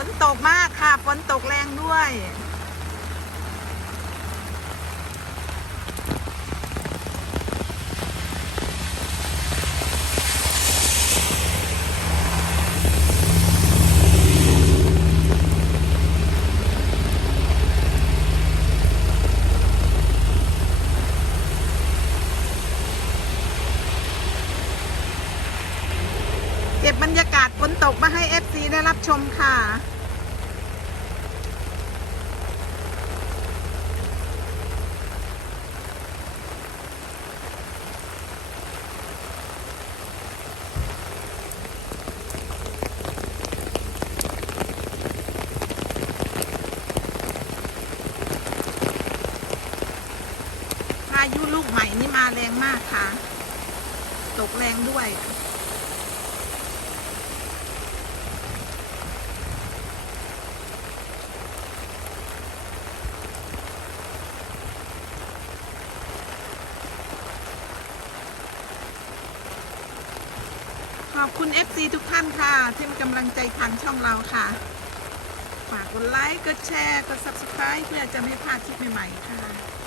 ฝนตกมากค่ะฝนตกแรงด้วยเก็บบรรยากาศฝนตกมาให้ FC ได้รับชมค่ะพายุลูกใหม่นี่มาแรงมากค่ะตกแรงด้วยขอบคุณ FC ทุกท่านค่ะที่เป็นกำลังใจทางช่องเราค่ะฝากกดไลค์กดแชร์กด Subscribe เพื่อจะไม่พลาดคลิปใหม่ๆค่ะ